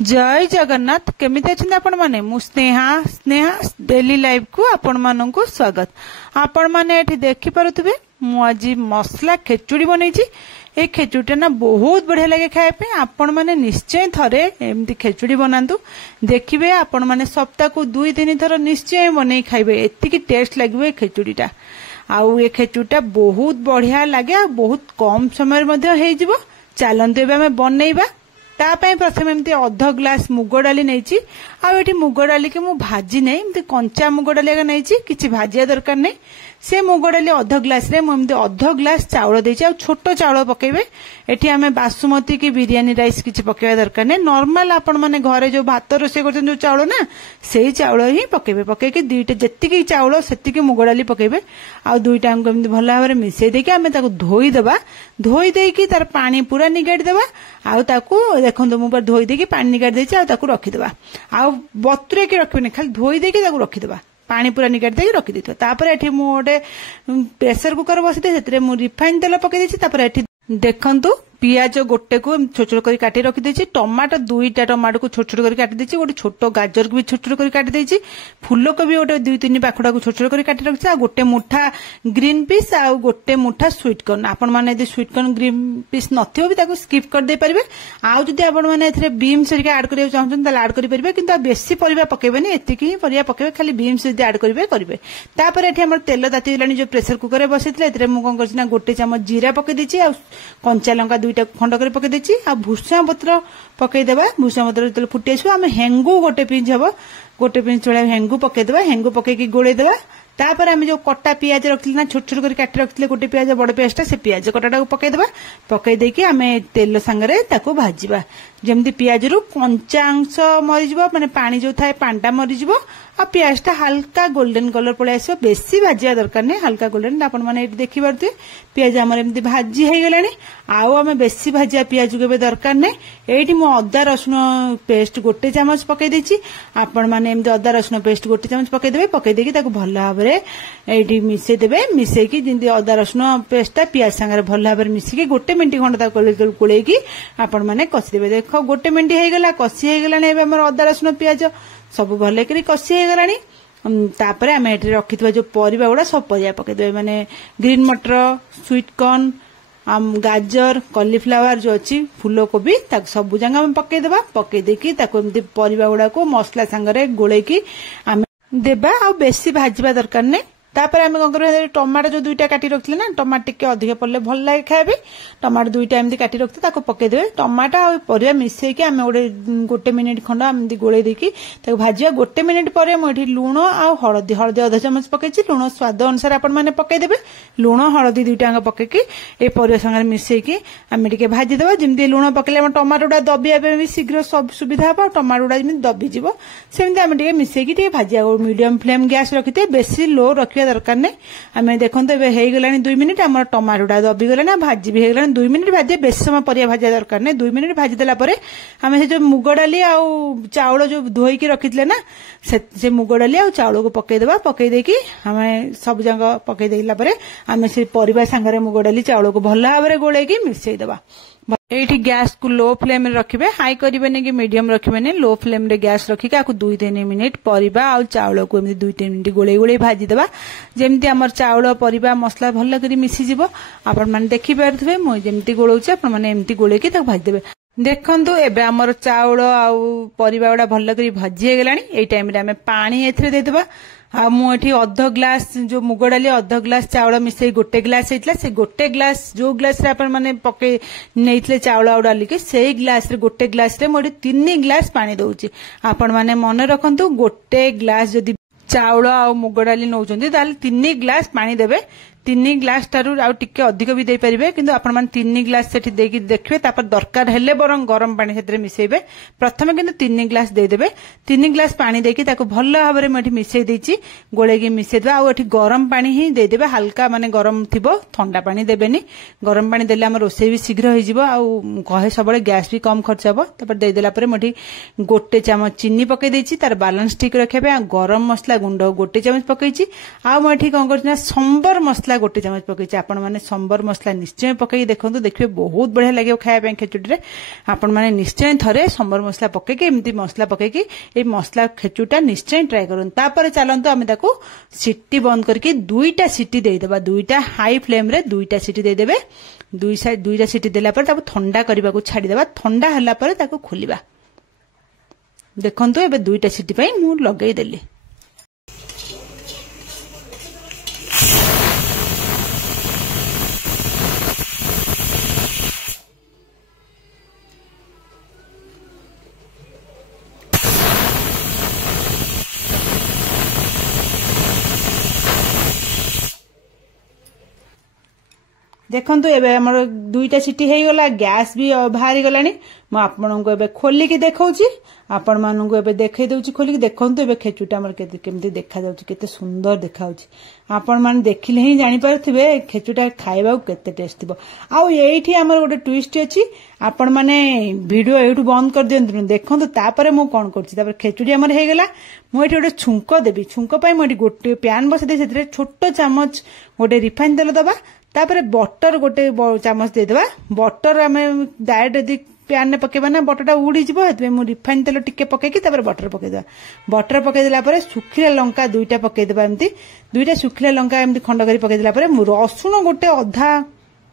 जय जगन्नाथ केमिति अछंती आपण माने मु स्नेहा स्नेहा डेली लाइफ को आपण माननकु स्वागत। आपण माने एठी देखि पारुथबे मु आज मसला खेचुड़ी बनैछि। ए खेचुड़ीटा ना बहुत बढ़िया लगे खाए पे। आपण माने निश्चय थरे एमती खेचुड़ी बनातु देखिबे। आपण माने सप्ताह को 2-3 थर निश्चय बनै खाइबे। एतिकी टेस्ट लागबे खेचुड़ीटा। आउ ए खेचुड़ीटा बहुत बढ़िया लागे आ बहुत कम समय मध्ये हे जिवो। चलंतु एबे हमें बनैबा। तापाई प्रथम एमती अर्ध ग्लास मुग डाली नहीं। आठी मुग डाली की मु भाजी नहीं, एमती कंचा मुग डाली नहीं, किसी भाजिया दरकार नहीं। से मुग डाली अर्ध ग्लास रे मुझे अर्ध ग्लास चाउल देछि। छोट चाउल पकेबे। एठी आमे बासुमती की बिरयानी राइस किछि पकेबा दरकार नहीं। नॉर्मल आपण माने घरे जो भात रोसे करछन जो चाउल ना सेही चाउल ही पकेबे। पकेकी दुईटा जेतिकी चाउल सेतिकी मुग डाली पकेबे। आ दुईटा हमको एमती भल भाबरे मिसै देकी आमे ताको धोई देबा। धोई देकी तार पानी पूरा निगाड़ी देबा। आ ताको देखंतु मु पर धोई देकी पानी निगाड़ी देछि। आ ताको रखि देबा। आ बतुरे की रखबे नै, खाली धोई देकी ताको रखि देबा। पानी पूरा निगाड़ी देकी रखि देतो। तापर एठी मु ओटे प्रेशर कुकर बसिते सेतरे मु रिफाइन तेल पके देछि। तापर एठी देखंतु पियाज गोटे को छोट छोट कर काटी रखी देछि। टमाटो 2टा टमाटो को छोट छोट कर काटी देछि। गोटे छोट गाजर को भी छोट छोट कर काटी देछि। फूल को भी गोटे 2-3 पाखुड़ा को छोट छोट कर काटी रखछि। आ गोटे मुठा ग्रीन पीस आ गोटे मुठा स्वीट कॉर्न। आपण माने यदि स्वीट कॉर्न ग्रीन पीस नथियो भी ताको स्किप कर दे परिबे। आ जदि आपण माने एथरे बीन्स रिका ऐड करियो चाहछन ताले ऐड करि परिबे। किंतु बेसी परिबा पकेबेनी, एतिकी ही परिबा पकेबे। खाली बीन्स जदि ऐड करिवे करिवे। तापर एठी हमर तेल ताती गेलानी जो प्रेशर कुकर रे बसितले एथरे मु कोन करछि ना गोटे चमच जीरा पके देछि। आ कंचा लंका 2टा खंड कर पके देछि। आ भुसा पत्र पके देबा। भुसा पत्र जतले फुटी आसो आमे हेंगु गोटे पिंच हबो, गोटे पिंच चोळा हेंगु पके देबा। हेंगु पके की गोळे देबा। तापर आमे जो कट्टा पियाज रखथिले ना छोट छोट कर काटी रखथिले गोटे पियाज बड़ पियाजटा से पियाज कटाटा को पके देबा। पके देकी आमे तेल संगरे ताको भाजीबा। जेमती पियाज रु कंचा अंश मरि जिवो, माने पानी जो थाए पांडा मरि जिवो। आ पियाजटा हल्का गोल्डन कलर पळे आसो। बेसी भाजिया दरकार नै, हल्का गोल्डन। आपण माने एठी देखि पारथि पियाज हमर एमती भाजी हे गेलानी। आउ आमे बेसी भाजिया पियाज केबे दरकार नै। एठी मु अदा रसुन पेस्ट गोटे चमच पके देछि। आपण माने एमती अदा रसुन पेस्ट गोटे चमच पके देबे। पके देकी ताको भल भाबरे एठी मिसै देबे। मिसै की जिंदी अदा रसुन पेस्टटा पियाज संगे भल भाबरे मिसि की गोटे मिनिट खंड ताको कोळै की आपण माने कसी देबे। देखो गोटे मिनिट हे गेला, कसी हे गेलानी। एबे हमर अदा रसुन पियाज सब भल करी कसी हे गेलानी। तापर आमे एठी रखितबा जो परिबा गुडा सब परिया पके देबे। माने ग्रीन मटर, स्वीट कॉर्न, गाजर, कॉलीफ्लावर जो अच्छी फूल कोबी ताक सब जंगा हम पके देबा। पके देकी ताको एमती परिबा गुडा को मसला संगरे गोळे की आमे देबा। आ बेसी भाजीबा दरकार नै। तापर आमे कोन करबे टमाटो जो 2टा काटी रखथिले ना, टमाटो टिके अधिक पड़ले भल लागे खाइबे। टमाटो 2टा एमती काटी रखते ताको पके देबे। टमाटो आ परिया मिसै की आमे गोटे मिनिट खंड एमती गोळे देकी ताको भाजिया। गोटे मिनिट परे म एठी लूण आ हळदी आधा चमच पकेछि। लूण स्वाद अनुसार आपण माने पके देबे। लूण हळदी 2टा अंग पके की ए परिया संगे मिसै की आमे टिके भाजी देबा। जेमती लूण पकेले हम टमाटोडा दबिया बे भी शीघ्र सब सुविधा हो। टमाटोडा जेमती दबि जिवो सेमती आमे टिके मिसै की टिके भाजिया। मीडियम फ्लेम गैस रखिते, बेसी लो रखिया दरकार नै। आमे देखंतु एबे हे गेलानी 2 मिनिट हमर टमाटोडा दबि गेलानी। भाजी भी हे गेलानी 2 मिनिट भाजी। बेसी समय परिया भाजिया दरकार नै। 2 मिनिट भाजी देला परे आमे से जो मुग डाली आ चाउल जो धोई की रखितले ना से मुग डाली आ चाउल को पके देबा। पके देकी आमे सब जंग पके देला परे आमे से परिबा संगरे मुग डाली चाउल को भल भाबरे गोळे की मिसै देबा। एठी गैस को लो फ्लेम रे रखिबे। हाई करिबेनी कि मीडियम रखिबेनी। लो फ्लेम रे गैस रखिके आकु 2-3 मिनिट परिबा आ चाउल को एमती 2-3 मिनिट गोळे गोळे भाजी देबा। जेमती हमर चाउल परिबा मसला भल करी मिसि जिवो। आपण माने देखि पारथबे मु जेमती गोळौछि आपण माने एमती गोळे की ताक भाजी देबे। देखंतु एबे हमर चाउल आ परिबा गुडा भल करी भाजी हे गेलानी। एई टाइम रे हमें पानी एथरे दे देबा। आ मु एठी अर्ध ग्लास जो मुग डाली अर्ध ग्लास चाउल मिसै गोटे ग्लास हेतला। से गोटे ग्लास जो ग्लास रे आपण माने पके नेइतले चाउल आ डाली के सेही ग्लास रे गोटे ग्लास रे मोडी 3 ग्लास पानी दउची। आपण माने मन रखंतु गोटे ग्लास जदी चाउल आ मुग डाली नउचंदी ताले 3 ग्लास पानी देबे। 3 ग्लास टारू आ टिके अधिक भी दे परिबे। किंतु आपण मान 3 ग्लास सेठी देकी देखबे। तापर दरकार हेले बरं गरम पानी सेतरे मिसैबे। प्रथमे किंतु 3 ग्लास दे देबे। 3 ग्लास पानी देकी ताको भल भाबरे मठी मिसै देछि। गोळे की मिसै देबा। आ एठी गरम पानी ही दे देबे। हल्का माने गरम थिबो, ठंडा पानी देबेनी। गरम पानी देले हम रोसै भी शीघ्र होई जिवो। आ कहे सबले गैस भी कम खर्च हबो। तापर दे देला परे मठी गोटे चमच चीनी पके देछि। तार बैलेंस ठीक रखबे। आ गरम मसला गुंड गोटे चमच पकेछि। आ मठी कोन करछि ना संबर मसला मसला 1 चमच पकई आपण माने संबर मसला निश्चय पकई देखंतु देखिए बहुत बढ़िया लगे खाया खेचुड़ी रे आपण माने निश्चय थरे संबर मसला पकई एमती मसला पकई ए मसला खेचुटा निश्चय ट्राई करन तापर चलंतु आमे ताकू सिटी बंद करके 2टा सिटी दे देबा 2टा हाई फ्लेम रे 2टा सिटी दे देबे 2टा सिटी देला पर ताकू ठंडा करबा को छाडी देबा ठंडा हल्ला पर ताकू खोलिबा देखंतु एबे 2टा सिटी पई मु लगई देली देखंतु एबे हमर 2टा सिटी हे गला गैस भी बाहरी गलानी म आपन को एबे खोली के देखौची आपण मानन को एबे देखै दउची खोली के देखंतु एबे खेचुटा हमर केमती देखा जाउची केते सुंदर देखाउची आपण मान देखिले ही जानि पारथिबे खेचुटा खाइबा केते टेस्ट थिबो आ एठी हमर गोटे ट्विस्ट अछि आपण माने वीडियो एठु बंद कर दियंतु देखंतु तापरे मु कोन करछि तापर खेचुडी हमर हे गला मु एठी गोटे छुंको देबी छुंको पई मु एठी गोटे पैन बसे दे सेतरे छोटो चामच गोटे रिफाइन तेल दबा तापर बटर गोटे चामच दे देबा बटर आमे डायरेक्ट यदि पैन ने पकेबा ना बटरटा उड़ी जिवो हेतबे मु रिफाइन तेल टिके पकेकी तापर बटर पके देबा बटर पके देला परे सुखिला लंका 2टा पके देबा एमती 2टा सुखिला लंका एमती खंड करी पके देला परे रसुन गोटे अधा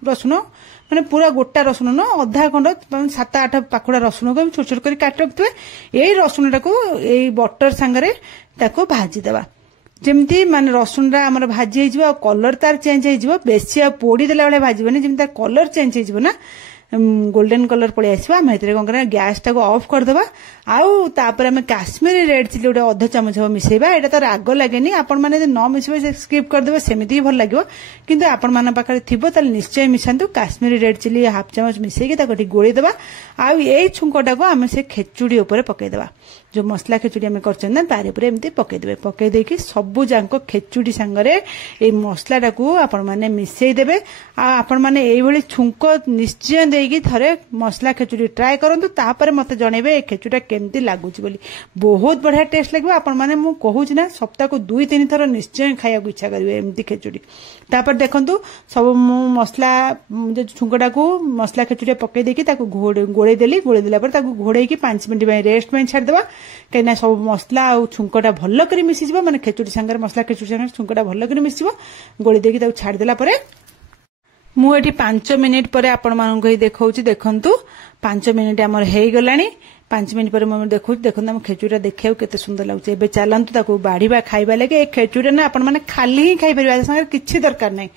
रसुन माने पूरा गोटा रसुन न अधा खंड 7-8 पाखुड़ा रसुन को छोट छोट करी काट रखतबे एई रसुन टाको एई बटर संगरे ताको भाजी देबा जेमती माने रसुन रा हमर भाजी हिजबो कलर तार चेंज हिजबो बेसी पोड़ी देला वाले भाजीबनी जेमता कलर चेंज हिजबो ना गोल्डन कलर पड़े आसवा आम हेतरे कोन करा गैस टाको ऑफ कर देबा आउ तापर हम काश्मीरी रेड चिली गोटे अध चमच हम मिसेबा एटा तो राग लागेनी आपण माने न मिसेबे स्किप कर देबे सेमिति भल लागिवो किंतु आपण माने पाखरे थिबो ताले निश्चय मिसांतु काश्मीरी रेड चिली हाफ चमच मिसेकी ताको गोळी देबा आउ एई छुंकोटाको हम से खेचुडी ऊपर पके देबा जो मसला खेचुडी हम करछन ना तारे ऊपर एमती पके देबे पके देकी सबु जांको खेचुडी संगरे ए मसला टाको आपण माने मिसेई देबे आ आपण माने एई भली छुंको निश्चय देकी थरे मसला खेचुडी ट्राई करंतु तापर मते जणेबे ए खेचुडा केमती लागुची बोली बहुत बढ़िया टेस्ट लागबो आपण माने मु कहूची ना सप्ताह को 2-3 थर निश्चय खाया को इच्छा करिवे एमती खेचुडी तापर देखंतु सब मु मसला जे छुंकोटा को मसला खेचुडी पके देकी ताको गोळे देला पर ताको घोड़े की 5 मिनिट में रेस्ट में छाड़ देबा कहिना सब मसला आ छुंकोटा भल्लो करी मिसी जिवो माने खेचुडी संगे मसला खेचुडी संगे छुंकोटा भल्लो करी मिसी जिवो गोळे देकी ताको छाड़ देला परे मु एठी 5 मिनिट परे आपण मानन को देखौची देखंतु 5 मिनिट हमर हेई गलानी 5 मिनिट पर मैं देखो देखो हम खेचुड़ा देखिए केते सुंदर लगुचे एबे चलंतु ताको बाढ़ीबा खाइबा लगे ए खेचुड़ा ना आपण माने खाली ही खाइ परिबा संगे किछि दरकार नै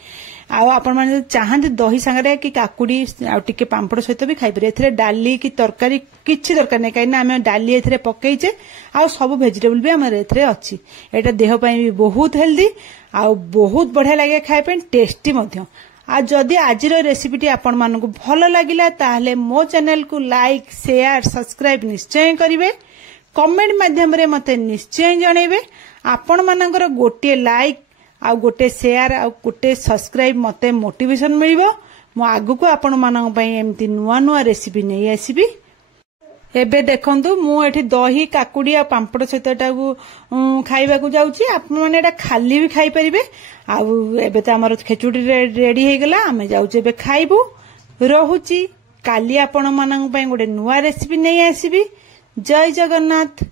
आ आपण माने चाहंते दही संगे कि काकुडी आ टिके पांपड़ सहित भी खाइ परिबे एथरे डाली कि तरकारी किछि दरकार नै काइना हम डाली एथरे पकैचे आ सब वेजिटेबल भी हमर एथरे अछि एटा देह पई भी बहुत हेल्दी आ बहुत बढ़िया लागे खाइ पे टेस्टी मध्य आ जदि आज रेसिपीटी आपण मानकु भल लागिला ताहले मो चैनल को लाइक शेयर सब्सक्राइब निश्चय करिवे कमेंट माध्यम रे मते निश्चय जणेबे आपण मानकर गोटे लाइक आ गोटे शेयर आ गोटे सब्सक्राइब मते मोटिवेशन मिलिबो मो आगु को आपण मानक पई एमती नुवा नुवा रेसिपी नै आसीबी एबे देखंतु मु एठी दही काकुडी आ पांपड़ सहितटाकू खाइबा को जाउची आपण माने एटा खाली भी खाइ परिबे आ एबे त हमर खेचुडी रेडी हे गेला आमे जाउचे एबे खाइबू रहुची काली आपण मानन पई गोटे नुवा रेसिपी नै आसीबी जय जगन्नाथ।